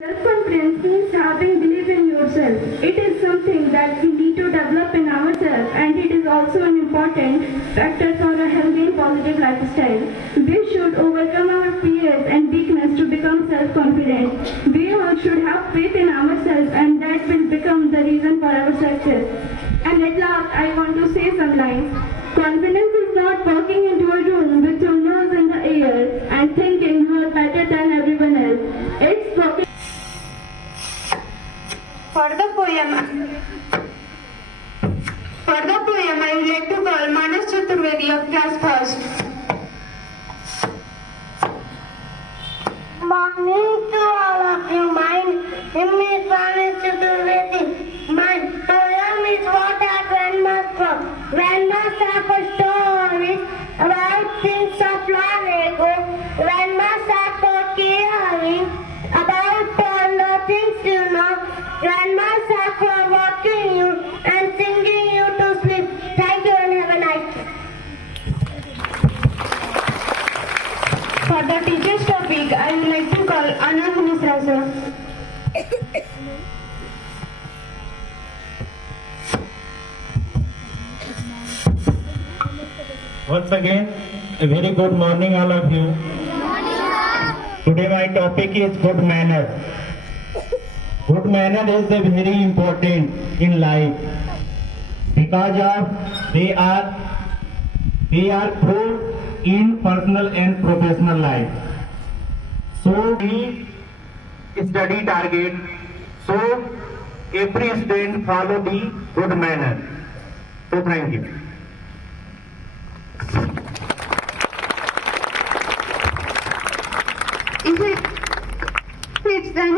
Self-confidence means having belief in yourself. It is something that we need to develop in ourselves, and it is also an important factor for a healthy and positive lifestyle. We should overcome our fears and weakness to become self-confident. We all should have faith in ourselves, and that will become the reason for our success. And at last, I want to say some lines. Confidence is not walking into a room with your nose in the air and thinking you are better than everyone else. It's walking. For the poem, I would like to call Manas Chaturvedi of class first. Morning to all of you. My name is Manas Chaturvedi. My poem is what are grandmas from. Grandmas have a stories about things of long ago. Grandmas have a caring about all the things you know. Grandmas are for walking you and singing you to sleep. Thank you and have a nice day. For the teacher's topic, I would like to call Anand Misra sir. Once again, a very good morning all of you. Today my topic is good manners. Good manner is very important in life because of they are proved in personal and professional life. So we study target. So every student follow the good manner. So thank you. It's then